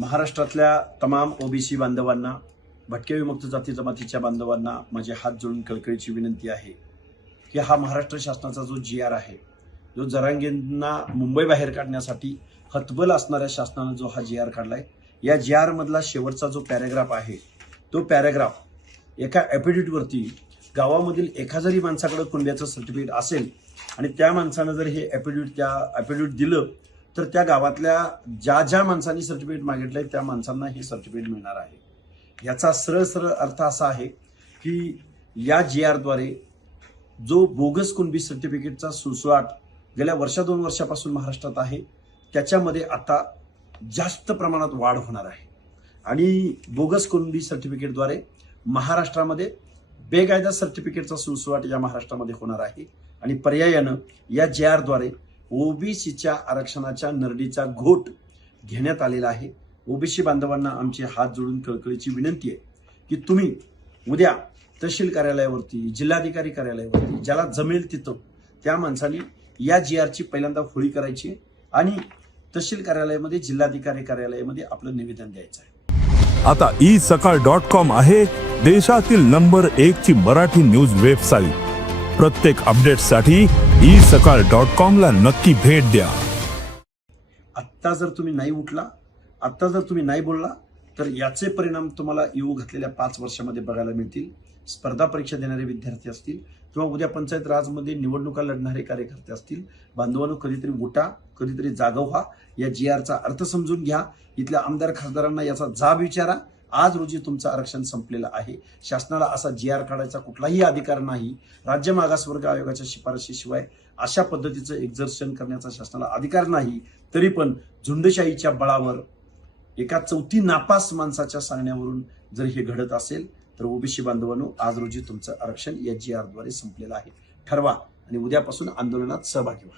महाराष्ट्रातल्या तमाम ओबीसी बांधवांना भटक्या विमुक्त जाती जमातीच्या बांधवांना माझे हात जोडून कळकळीची विनंती आहे की हा महाराष्ट्र शासनाचा जो जी आर आहे जो जरांगेंना मुंबई बाहेर काढण्यासाठी हतबल असणाऱ्या शासनानं जो हा जी आर काढला आहे या जी आरमधला शेवटचा जो पॅरेग्राफ आहे तो पॅरेग्राफ एका ॲपिड्यूटवरती गावामधील एका जरी माणसाकडे कुंड्याचं सर्टिफिकेट असेल आणि त्या माणसानं जर हे ॲपिड्यूट त्या ॲपिड्यूट दिलं तर त्या गावातल्या ज्या ज्या माणसांनी सर्टिफिकेट मागितलं आहे त्या माणसांना हे सर्टिफिकेट मिळणार आहे याचा सरळ सरळ अर्थ असा आहे की या जी आरद्वारे जो बोगस कुणबी सर्टिफिकेटचा सुसवाट गेल्या वर्षा दोन वर्षापासून महाराष्ट्रात आहे त्याच्यामध्ये आता जास्त प्रमाणात वाढ होणार आहे आणि बोगस कुणबी सर्टिफिकेटद्वारे महाराष्ट्रामध्ये बेकायदा सर्टिफिकेटचा सुसवाट या महाराष्ट्रामध्ये होणार आहे आणि पर्यायानं या जे आरद्वारे ओबीसीच्या आरक्षणाच्या नरडीचा घोट घेण्यात आलेला आहे ओबीसी बांधवांना आमचे हात जोडून कळकळीची विनंती आहे की तुम्ही उद्या तहसील कार्यालयावरती जिल्हाधिकारी कार्यालयावरती ज्याला जमेल तिथं त्या माणसाने या जी आरची पहिल्यांदा होळी करायची आणि तहसील कार्यालयामध्ये जिल्हाधिकारी कार्यालयामध्ये आपलं निवेदन द्यायचं आहे आता ई सकाळ डॉट कॉम आहे देशातील नंबर एक ची मराठी न्यूज वेबसाईट प्रत्येक अपडेटसाठी ई सकाळ डॉट कॉमला नक्की भेट द्या आत्ता जर तुम्ही नाही उठला आत्ता जर तुम्ही नाही बोलला तर याचे परिणाम तुम्हाला येऊ घातलेल्या पाच वर्षामध्ये बघायला मिळतील स्पर्धा परीक्षा देणारे विद्यार्थी असतील किंवा उद्या पंचायत राजमध्ये निवडणुका लढणारे कार्यकर्ते असतील बांधवांनो कधीतरी उठा कधीतरी जागव व्हा या जी आरचा अर्थ समजून घ्या इथल्या आमदार खासदारांना याचा जाब विचारा आज रोजी तुमचं आरक्षण संपलेलं आहे शासनाला असा जी आर काढायचा कुठलाही अधिकार नाही राज्य मागासवर्ग आयोगाच्या शिफारशीशिवाय अशा पद्धतीचं एक्झर्शन करण्याचा शासनाला अधिकार नाही तरी पण झुंडशाहीच्या बळावर एका चौथी नापास माणसाच्या सांगण्यावरून जर हे घडत असेल तर ओबीसी बांधवांनो आज रोजी तुमचं आरक्षण या जी द्वारे संपलेलं आहे ठरवा आणि उद्यापासून आंदोलनात सहभागी व्हा